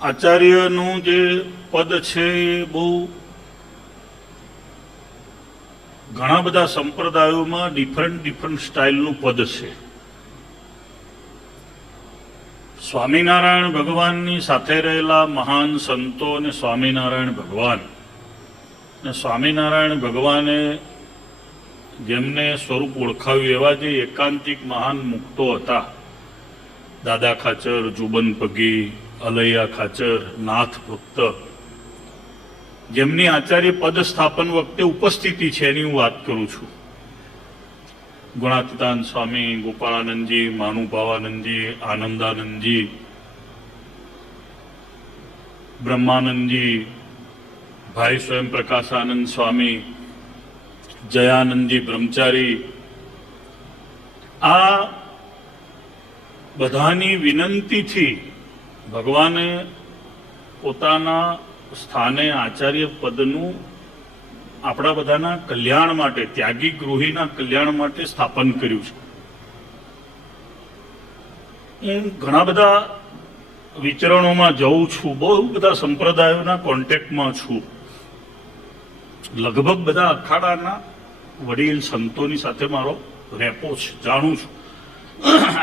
આચાર્યનું જે પદ છે એ બહુ ઘણા બધા સંપ્રદાયોમાં ડિફરન્ટ સ્ટાઇલનું પદ છે. સ્વામિનારાયણ ભગવાનની સાથે રહેલા મહાન સંતો અને સ્વામિનારાયણ ભગવાન અને સ્વામિનારાયણ ભગવાને જેમને સ્વરૂપ ઓળખાવ્યું એવા જે એકાંતિક મહાન મુક્તો હતા, દાદા ખાચર, જુબન પગી, અલૈયા ખાચર, નાથ ભક્ત, જેમની આચાર્ય પદ સ્થાપન વખતે ઉપસ્થિતિ છે એની હું વાત કરું છું. ગુણાતીતાન સ્વામી, ગોપાળાનંદજી, માનુભાવાનંદજી, આનંદાનંદજી, બ્રહ્માનંદજી, ભાઈ સ્વયં પ્રકાશાનંદ સ્વામી, જયાનંદજી બ્રહ્મચારી, આ બધાની વિનંતીથી ભગવાને પોતાના સ્થાને આચાર્ય પદનું આપણા બધાના કલ્યાણ માટે, ત્યાગી ગૃહીના કલ્યાણ માટે સ્થાપન કર્યું છે. હું ઘણા બધા વિચરણોમાં જઉં છું, બહુ બધા સંપ્રદાયોના કોન્ટેક્ટમાં છું, લગભગ બધા અખાડાના વડીલ સંતોની સાથે મારો રેપો છે, જાણું છું.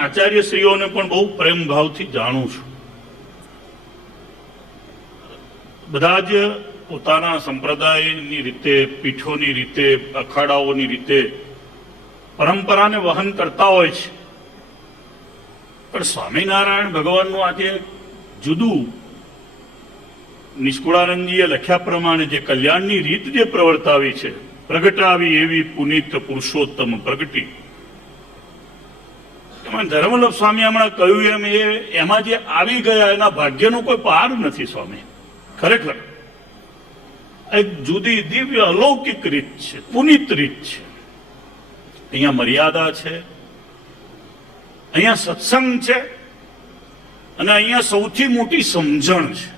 આચાર્યશ્રીઓને પણ બહુ પ્રેમ ભાવથી જાણું છું. બધા જ પોતાના સંપ્રદાયની રીતે, પીઠોની રીતે, અખાડાઓની રીતે પરંપરાને વહન કરતા હોય છે. પણ સ્વામિનારાયણ ભગવાનનું આજે જુદું, નિષ્કુળાનંદજીએ લખ્યા પ્રમાણે જે કલ્યાણની રીત જે પ્રવર્તાવી છે, પ્રગટાવી એવી પુનિત પુરુષોત્તમ પ્રગટી, એમાં ધર્મલભ સ્વામી હમણાં કહ્યું એમ એમાં જે આવી ગયા એના ભાગ્યનો કોઈ પાર નથી. સ્વામી ખરેખર એક જુદી દિવ્ય અલૌકિક રીત છે, પુનિત રીત છે. અહીંયા મર્યાદા છે, અહીંયા સત્સંગ છે, અને અહીંયા સૌથી મોટી સમજણ છે.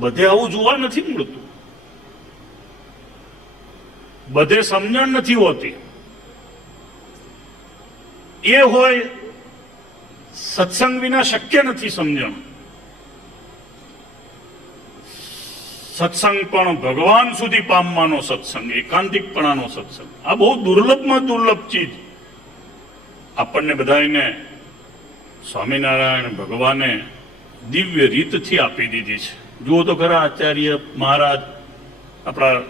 બધે આવું જોવા નથી મળતું, બધે સમજણ નથી હોતી. એ હોય સત્સંગ વિના શક્ય નથી સમજણ. સત્સંગ પણ ભગવાન સુધી પામવાનો સત્સંગ, એકાંતિકપણાનો સત્સંગ, આ બહુ દુર્લભમાં દુર્લભ ચીજ આપણને બધાને સ્વામિનારાયણ ભગવાને દિવ્ય રીતથી આપી દીધી છે. જુઓ તો ખરા, આચાર્ય મહારાજ આપણા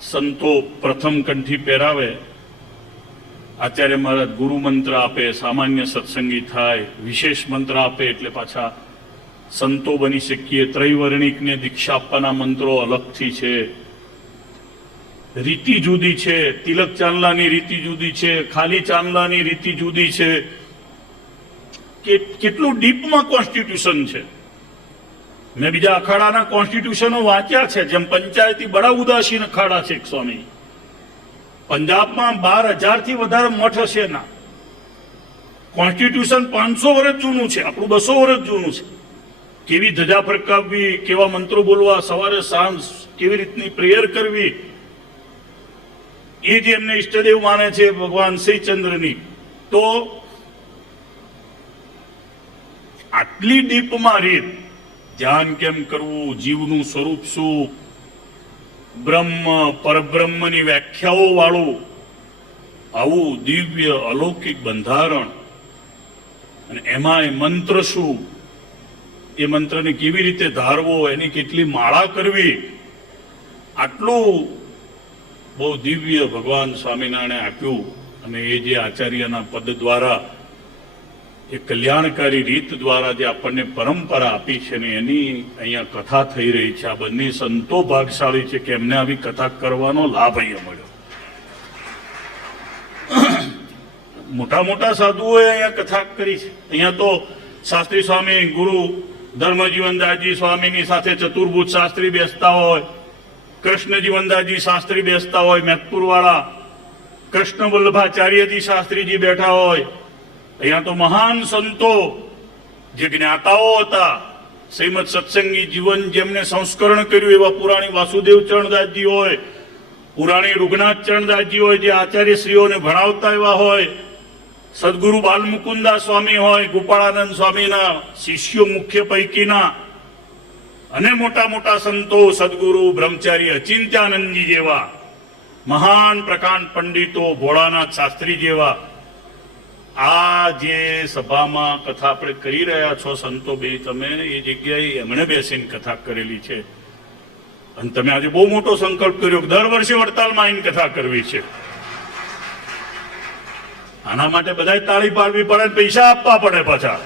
સંતો પ્રથમ કંઠી પહેરાવે, આચાર્ય મહારાજ ગુરુ મંત્ર આપે, સામાન્ય સત્સંગી થાય, વિશેષ મંત્ર આપે એટલે પાછા સંતો બની શકીએ. ત્રૈવર્ણિકને દીક્ષા આપવાના મંત્રો અલગથી છે, રીતિ જુદી છે, તિલક ચાંદલાની રીતિ જુદી છે, ખાલી ચાંદલાની રીતિ જુદી છે. કેટલું ડીપમાં કોન્સ્ટિટ્યુશન છે. મેં બીજા અખાડાના કોન્સ્ટિટ્યુશનો વાંચ્યા છે, જેમ પંચાયતી બડા ઉદાસીન અખાડા છે. સ્વામી પંજાબમાં 12,000 થી વધારે મઠ હશે ના. કોન્સ્ટિટ્યુશન 500 વર્ષ જૂનું છે, આપણું 200 વર્ષ જૂનું છે. કેવી ધજા ફરકાવવી, કેવા મંત્રો બોલવા, સવારે સાંજ કેવી રીતની પ્રેયર કરવી, એ જે એમને ઈષ્ટદેવ માને છે ભગવાન શ્રીચંદ્રની, તો આટલી ડીપમાં રીત, ધ્યાન કેમ કરવું, જીવનું સ્વરૂપ શું, બ્રહ્મ પરબ્રહ્મની વ્યાખ્યાઓ વાળું આવું દિવ્ય અલૌકિક બંધારણ, અને એમાં મંત્ર શું, એ મંત્રને કેવી રીતે ધારવો, એની કેટલી માળા કરવી, આટલું બહુ દિવ્ય ભગવાન સ્વામિનારાયણે આપ્યું. અને એ જે આચાર્યના પદ દ્વારા, એ કલ્યાણકારી રીત દ્વારા જે આપણને પરંપરા આપી છે ને એની અહીંયા કથા થઈ રહી છે. આ બંને સંતો ભાગશાળી છે કે એમને આવી કથા કરવાનો લાભ અહીંયા મળ્યો. મોટા મોટા સાધુઓએ અહીંયા કથા કરી છે. અહીંયા તો શાસ્ત્રી સ્વામી, ગુરુ ધર્મજીવનદાસજી સ્વામીની સાથે ચતુર્ભુજ શાસ્ત્રી બેસતા હોય, કૃષ્ણજીવનદાસજી શાસ્ત્રી બેસતા હોય, મેઘપુર વાળા કૃષ્ણ વલ્લભાચાર્યજી શાસ્ત્રીજી બેઠા હોય. અહીંયા તો મહાન સંતો જે જ્ઞાતાઓ હતા, શ્રીમદ સત્સંગી જીવન જેમને સંસ્કરણ કર્યું એવા પુરાણી વાસુદેવ ચરણદાસજી હોય, પુરાણી રૂગનાથ ચરણદાસજી હોય, જે આચાર્યશ્રીઓને ભણાવતા એવા હોય, સદગુરુ બાલમુકુંદા સ્વામી હોય, ગોપાળાનંદ સ્વામીના શિષ્યો મુખ્ય પૈકીના અને મોટા મોટા સંતો, સદગુરુ બ્રહ્મચારી અચિંત્યાનંદજી જેવા મહાન પ્રકાંડ પંડિતો, ભોળાનાથ શાસ્ત્રી જેવા આ જે સભામાં કથા આપણે કરી રહ્યા છો સંતો બે, તમે એ જગ્યાએ એમણે બેસીને કથા કરેલી છે. અને તમે આજે બહુ મોટો સંકલ્પ કર્યો કે દર વર્ષે વડતાલમાં આવીને કથા કરવી છે. આના માટે બધા તાળી પાડવી પડે, પૈસા આપવા પડે પાછા.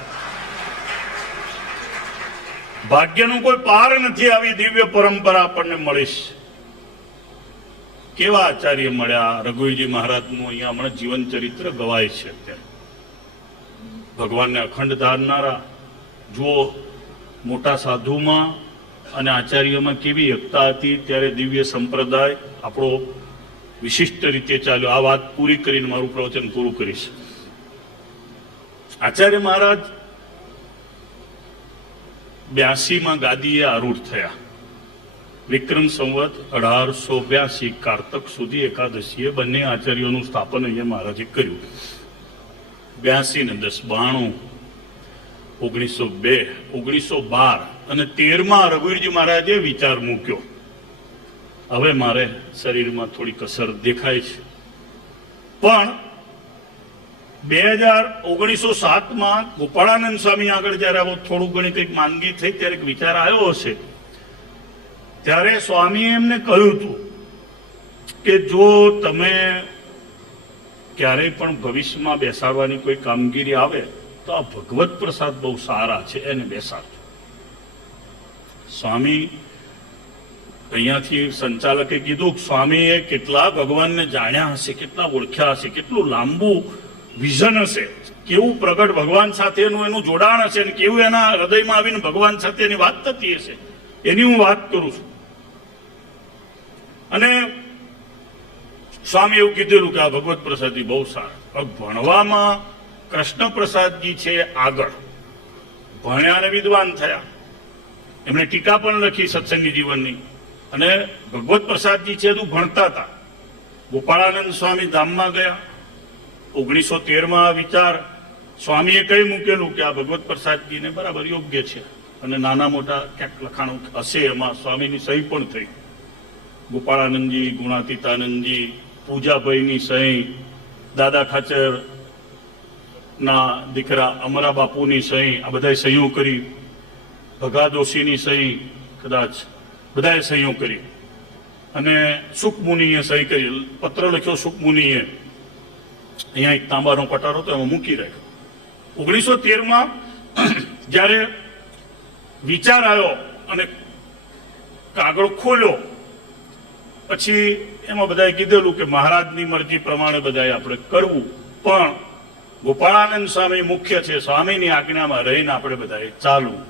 ભાગ્યનું કોઈ પાર નથી, આવી દિવ્ય પરંપરા આપણને મળીશ. કેવા આચાર્ય મળ્યા. રઘુવીરજી મહારાજનું અહીંયા હમણાં જીવન ચરિત્ર ગવાય છે. અત્યારે ભગવાનને અખંડ ધારનારા જુઓ, મોટા સાધુમાં અને આચાર્યમાં કેવી એકતા હતી. ત્યારે દિવ્ય સંપ્રદાય આપણો વિશિષ્ટ રીતે ચાલ્યો. આ વાત પૂરી કરીને મારું પ્રવચન પૂરું કરીશ. આચાર્ય મહારાજ 82માં ગાદીએ આરૂઢ થયા. વિક્રમ સંવત 1882 કારતક સુધી એકાદશીએ બંને આચાર્યોનું સ્થાપન અહીંયા મહારાજે કર્યું. 82 ને 10 92, 1902, 1912 અને 13માં રઘુવીરજી મહારાજે વિચાર મૂક્યો, હવે મારે શરીરમાં થોડી કસર દેખાય છે. પણ 1907માં ગોપાળાનંદ સ્વામી આગળ જયારે થોડું ઘણી કંઈક માંદગી થઈ, ત્યારે એક વિચાર આવ્યો હશે. ત્યારે સ્વામીએ એમને કહ્યું હતું કે જો તમે ક્યારેય પણ ભવિષ્યમાં બેસાડવાની કોઈ કામગીરી આવે તો આ ભગવત પ્રસાદ બહુ સારા છે, એને બેસાડજો. સ્વામી અહીંયાથી સંચાલકે કીધું કે સ્વામીએ કેટલા ભગવાનને જાણ્યા હશે, કેટલા ઓળખ્યા હશે, કેટલું લાંબુ વિઝન હશે, કેવું પ્રગટ ભગવાન સાથેનું એનું જોડાણ હશે, અને કેવું એના હૃદયમાં આવીને ભગવાન સાથેની વાત થતી હશે, એની હું વાત કરું છું. અને સ્વામી એવું કીધેલું કે આ ભગવત પ્રસાદજી બહુ સારા. ભણવામાં કૃષ્ણ પ્રસાદજી છે આગળ, ભણ્યા અને વિદ્વાન થયા. એમણે ટીકા પણ લખી સત્સંગી જીવનની. અને ભગવત પ્રસાદજી છે તો ભણતા હતા. ગોપાળાનંદ સ્વામી ધામમાં ગયા. 1913માં આ વિચાર સ્વામીએ કઈ મૂકેલું કે આ ભગવત પ્રસાદજીને બરાબર યોગ્ય છે, અને નાના મોટા ક્યાંક લખાણો હશે, એમાં સ્વામીની સહી પણ થઈ. ગોપાળાનંદજી, ગુણાતીતાનંદજી, પૂજાભાઈની સહી, દાદા ખાચર ના દીકરા અમરા બાપુની સહી, આ બધા સહીઓ કરી. ભગા દોશીની સહી, કદાચ બધાએ સહીઓ કરી. અને સુખમુનિએ સહી કરી. પત્ર લખ્યો સુખમુનિએ, અહીંયા એક તાંબાનો પટારો તો એમાં મૂકી રાખ્યો. 1913માં જ્યારે વિચાર આવ્યો અને કાગળ ખોલ્યો, પછી એમાં બધાએ કીધેલું કે મહારાજની મરજી પ્રમાણે બધાએ આપણે કરવું, પણ ગોપાળાનંદ સ્વામી મુખ્ય છે, સ્વામીની આજ્ઞામાં રહીને આપણે બધાએ ચાલવું.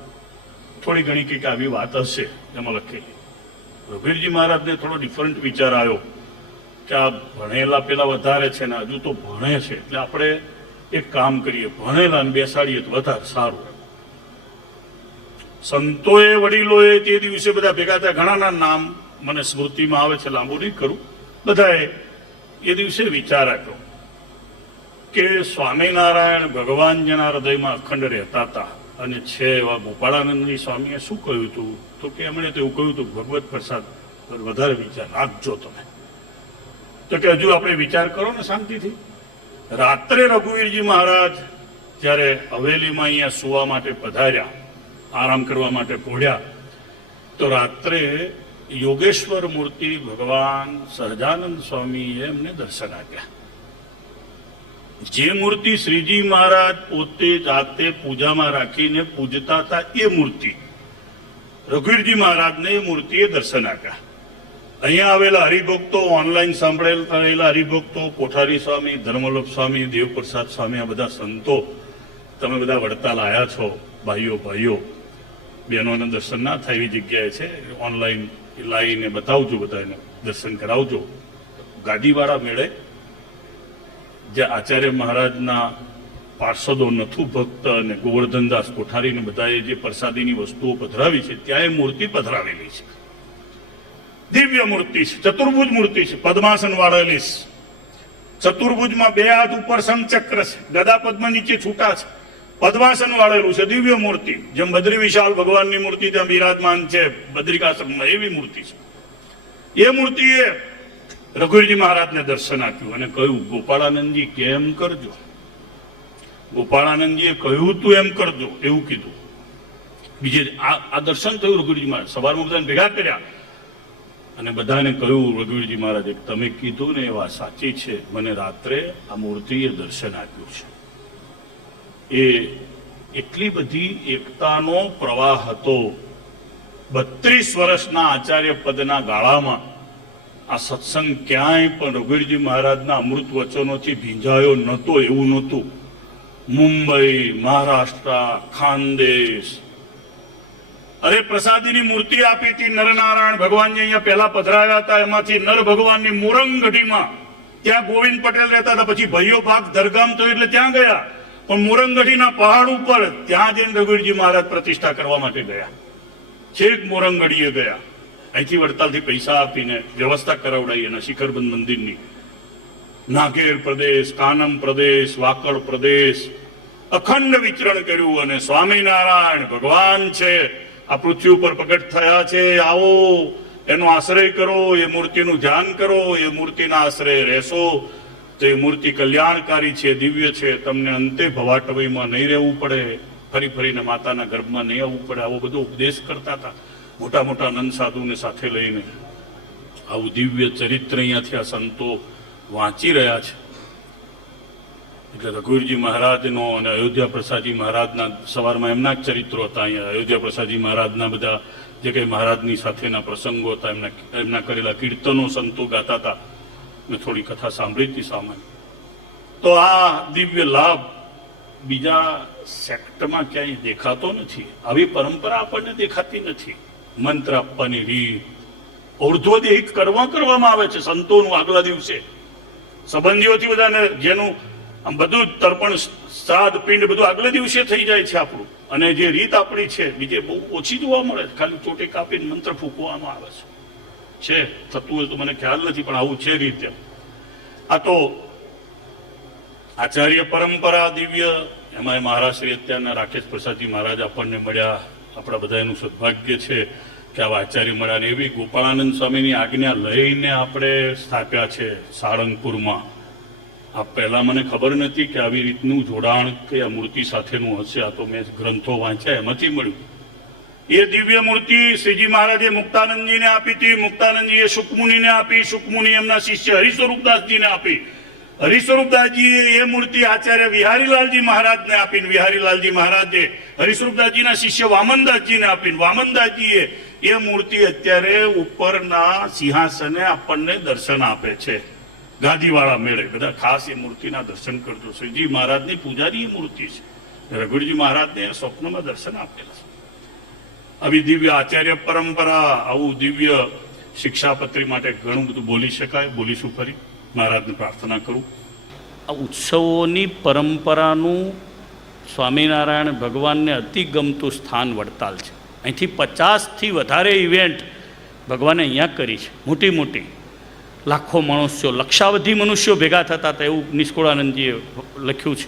થોડી ઘણી કંઈક આવી વાત હશે એમાં લખેલી. રઘુવીરજી મહારાજને થોડો ડિફરન્ટ વિચાર આવ્યો કે આ ભણેલા પેલા વધારે છે ને હજુ તો ભણે છે, એટલે આપણે એક કામ કરીએ, ભણેલા ને બેસાડીએ તો વધારે સારું. સંતોએ, વડીલોએ તે દિવસે બધા ભેગા થયા. ઘણાના નામ મને સ્મૃતિમાં આવે છે, લાંબુ નહીં કરું. બધાએ એ દિવસે વિચાર આપ્યો કે સ્વામિનારાયણ ભગવાન જેના હૃદયમાં અખંડ રહેતા હતા અને છે એવા ગોપાળાનંદજી સ્વામીએ શું કહ્યું હતું, તો કે એમણે તો એવું કહ્યું હતું ભગવત પ્રસાદ પર વધારે વિચાર રાખજો તમે. તો કે હજુ આપણે વિચાર કરો ને શાંતિથી. રાત્રે રઘુવીરજી મહારાજ જ્યારે હવેલીમાં અહીંયા સુવા માટે પધાર્યા, આરામ કરવા માટે પોઢ્યા, તો રાત્રે યોગેશ્વર મૂર્તિ ભગવાન સહજાનંદ સ્વામીએ એમને દર્શન આપ્યા. જે મૂર્તિ શ્રીજી મહારાજ પોતે જાતે પૂજામાં રાખીને પૂજતા હતા, એ મૂર્તિ રઘુવીરજી મહારાજને એ મૂર્તિએ દર્શન આપ્યા. અહીંયા આવેલા હરિભક્તો, ઓનલાઈન સાંભળેલા હરિભક્તો, કોઠારી સ્વામી, ધર્મલોક સ્વામી, દેવપ્રસાદ સ્વામી, આ બધા સંતો, તમે બધા વડતાલ આવ્યા છો. ભાઈઓ બહેનોને દર્શન ના થાય એવી જગ્યાએ છે, ઓનલાઈન લાવીને બતાવજો, બધાને દર્શન કરાવજો. ગાદીવાળા મેળે જે આચાર્ય મહારાજના પાર્ષદો નથુ ભક્ત અને ગોવર્ધનદાસ કોઠારીને બધાએ જે પ્રસાદીની વસ્તુઓ પધરાવી છે, ત્યાં એ મૂર્તિ પધરાવેલી છે. દિવ્ય મૂર્તિ છે, ચતુર્ભુજ મૂર્તિ છે, પદ્માસન વાળેલી છે. ચતુર્ભુજમાં બે હાથ ઉપર શંખચક્ર છે, ગદા પદ્મ નીચે છૂટા છે, પદ્માસન વાળેલું છે, દિવ્ય મૂર્તિ. જેમ બદ્રી વિશાલ ભગવાનની મૂર્તિ ત્યાં બિરાજમાન છે બદ્રિકાશ્રમમાં, એવી મૂર્તિ છે. એ મૂર્તિએ રઘુવીરજી મહારાજને દર્શન આપ્યું અને કહ્યું, ગોપાળાનંદજી કેમ કરજો. ગોપાળાનંદજીએ કહ્યું તું એમ કરજો, એવું કીધું. બીજે આ દર્શન થયું રઘુવીરજી મહારાજ. સવારમાં બધાને ભેગા કર્યા અને બધાને કહ્યું, રઘુવીરજી મહારાજે તમે કીધું ને એ વાત સાચી છે, મને રાત્રે આ મૂર્તિએ દર્શન આપ્યું છે. એ એટલી બધી એકતાનો પ્રવાહ હતો. 32 વર્ષના આચાર્ય પદના ગાળામાં આ સત્સંગ ક્યાંય પણ રઘુવીરજી મહારાજના અમૃત વચનોથી ભીંજાયો નહોતો, એવું નહોતું. મુંબઈ, મહારાષ્ટ્ર, ખાનદેશ, અરે પ્રસાદીની મૂર્તિ આપી હતી નરનારાયણ ભગવાનજી અહીંયા પહેલા પધરાવ્યા હતા. એમાંથી નર ભગવાનની મોરંગઢીમાં, ત્યાં ગોવિંદ પટેલ રહેતા હતા, પછી ભાઈઓ ભાગ દરગામ થયું એટલે ત્યાં ગયા. પણ મોરંગઢીના પહાડ ઉપર ત્યાં જઈને રઘુવીરજી મહારાજ પ્રતિષ્ઠા કરવા માટે ગયા. છેક મોરંગઢીએ ગયા, અહીંથી વડતાલથી પૈસા આપીને વ્યવસ્થા કરાવડાવી અને શિખરબંધ મંદિરની. નાગેર પ્રદેશ, કાનમ પ્રદેશ, વાકડ પ્રદેશ અખંડ વિચરણ કર્યું અને સ્વામિનારાયણ ભગવાન છે, આ પૃથ્વી ઉપર પ્રગટ થયા છે, આવો એનો આશ્રય કરો, એ મૂર્તિનું ધ્યાન કરો, એ મૂર્તિના આશ્રય રહેશો તો એ મૂર્તિ કલ્યાણકારી છે, દિવ્ય છે, તમને અંતે ભવાટવયમાં નહીં રહેવું પડે, ફરી ફરીને માતાના ગર્ભમાં નહીં આવવું પડે. આવો બધો ઉપદેશ કરતા હતા મોટા મોટા નંદ સાધુને સાથે લઈને. આવું દિવ્ય ચરિત્ર અહીંયાથી આ સંતો વાંચી રહ્યા છે. એટલે રઘુવીરજી મહારાજનો અને અયોધ્યા પ્રસાદજી મહારાજના સવારમાં એમના જ ચરિત્રો હતા. અહીંયા અયોધ્યા પ્રસાદજી મહારાજના બધા જે કંઈ મહારાજની સાથેના પ્રસંગો હતા, એમના કરેલા કીર્તનો સંતો ગાતા હતા. મેં થોડી કથા સાંભળી હતી સામાન્ય. તો આ દિવ્ય લાભ બીજા સેક્ટમાં ક્યાંય દેખાતો નથી. આવી પરંપરા આપણને દેખાતી નથી. મંત્ર આપવાની રીત, ઔર્ધ્વદેહિક કરવામાં આવે છે સંતોનું. આગલા દિવસે સંબંધીઓથી બધાને જેનું આમ બધું તર્પણ, શ્રાદ્ધ, પિંડ બધું આગલે દિવસે થઈ જાય છે આપણું. અને જે રીત આપણી છે બીજે બહુ ઓછી જોવા મળે છે. ખાલી ચોટે કાપીને મંત્ર ફૂંકવામાં આવે છે. થતું હોય તો મને ખ્યાલ નથી, પણ આવું છે રીતે. આ તો આચાર્ય પરંપરા દિવ્ય. એમાં મહારાશ્રી અત્યારના રાકેશ પ્રસાદજી મહારાજ આપણને મળ્યા. આપણા બધા એનું સદભાગ્ય છે કે આવા આચાર્ય મળ્યા. ને એવી ગોપાળાનંદ સ્વામીની આજ્ઞા લઈને આપણે સ્થાપ્યા છે સાળંગપુરમાં. આ પહેલા મને ખબર નથી કે આવી રીતનું જોડાણ કે આ મૂર્તિ સાથેનું હશે. આ તો મેં ગ્રંથો વાંચ્યા એમાંથી મળ્યું. એ દિવ્ય મૂર્તિ શ્રીજી મહારાજે મુક્તાનંદજીને આપી હતી. મુક્તાનંદજીએ શુકમુનિને આપી. શુકમુનિ એમના શિષ્ય હરિસ્વરૂપદાસજીને આપી. હરિસ્વરૂપદાસજીએ એ મૂર્તિ આચાર્ય વિહારીલાલજી મહારાજને આપીને વિહારીલાલજી મહારાજે હરિસ્વરૂપદાસજીના શિષ્ય વામનદાસજીને આપીને વામનદાસજીએ એ મૂર્તિ અત્યારે ઉપરના સિંહાસને આપણને દર્શન આપે છે. ગાદીવાળા મેળે બધા ખાસ એ મૂર્તિના દર્શન કરજો. શ્રીજી મહારાજની પૂજાની એ મૂર્તિ છે. રઘુવીરજી મહારાજને સ્વપ્નમાં દર્શન આપેલા છે. આવી દિવ્ય આચાર્ય પરંપરા, આવું દિવ્ય શિક્ષાપત્રી માટે ઘણું બધું બોલી શકાય. બોલીશું ફરી. મહારાજને પ્રાર્થના કરું. આ ઉત્સવોની પરંપરાનું સ્વામિનારાયણ ભગવાનને અતિ ગમતું સ્થાન વડતાલ છે. અહીંથી 50થી વધારે ઇવેન્ટ ભગવાને અહીંયા કરી છે. મોટી મોટી લાખો મનુષ્યો, લક્ષાવધિ મનુષ્યો ભેગા થતા હતા એવું નિષ્કુળાનંદજીએ લખ્યું છે.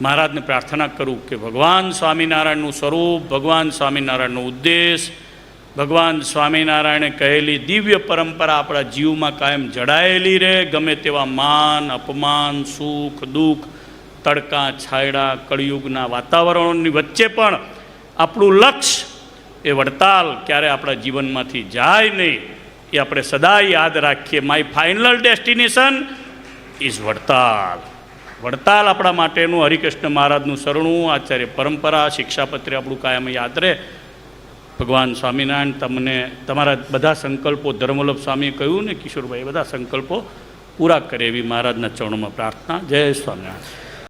મહારાજને પ્રાર્થના કરું કે ભગવાન સ્વામિનારાયણનું સ્વરૂપ, ભગવાન સ્વામિનારાયણનો ઉદ્દેશ, ભગવાન સ્વામિનારાયણે કહેલી દિવ્ય પરંપરા આપણા જીવમાં કાયમ જડાયેલી રહે. ગમે તેવા માન, અપમાન, સુખ, દુઃખ, તડકા, છાયડા, કળિયુગના વાતાવરણોની વચ્ચે પણ આપણું લક્ષ્ય એ વડતાલ ક્યારે આપણા જીવનમાંથી જાય નહીં એ આપણે સદા યાદ રાખીએ. My final destination is Vadtal. Vadtal આપણા માટેનું હરિકૃષ્ણ મહારાજનું શરણું, આચાર્ય પરંપરા, શિક્ષાપત્રી આપણું કાયમ યાદ રહે. ભગવાન સ્વામિનારાયણ તમને તમારા બધા સંકલ્પો, ધર્મવલ્લભ સ્વામીએ કહ્યું ને કિશોરભાઈ, બધા સંકલ્પો પૂરા કરે એવી મહારાજના ચરણોમાં પ્રાર્થના. જય સ્વામિનારાયણ.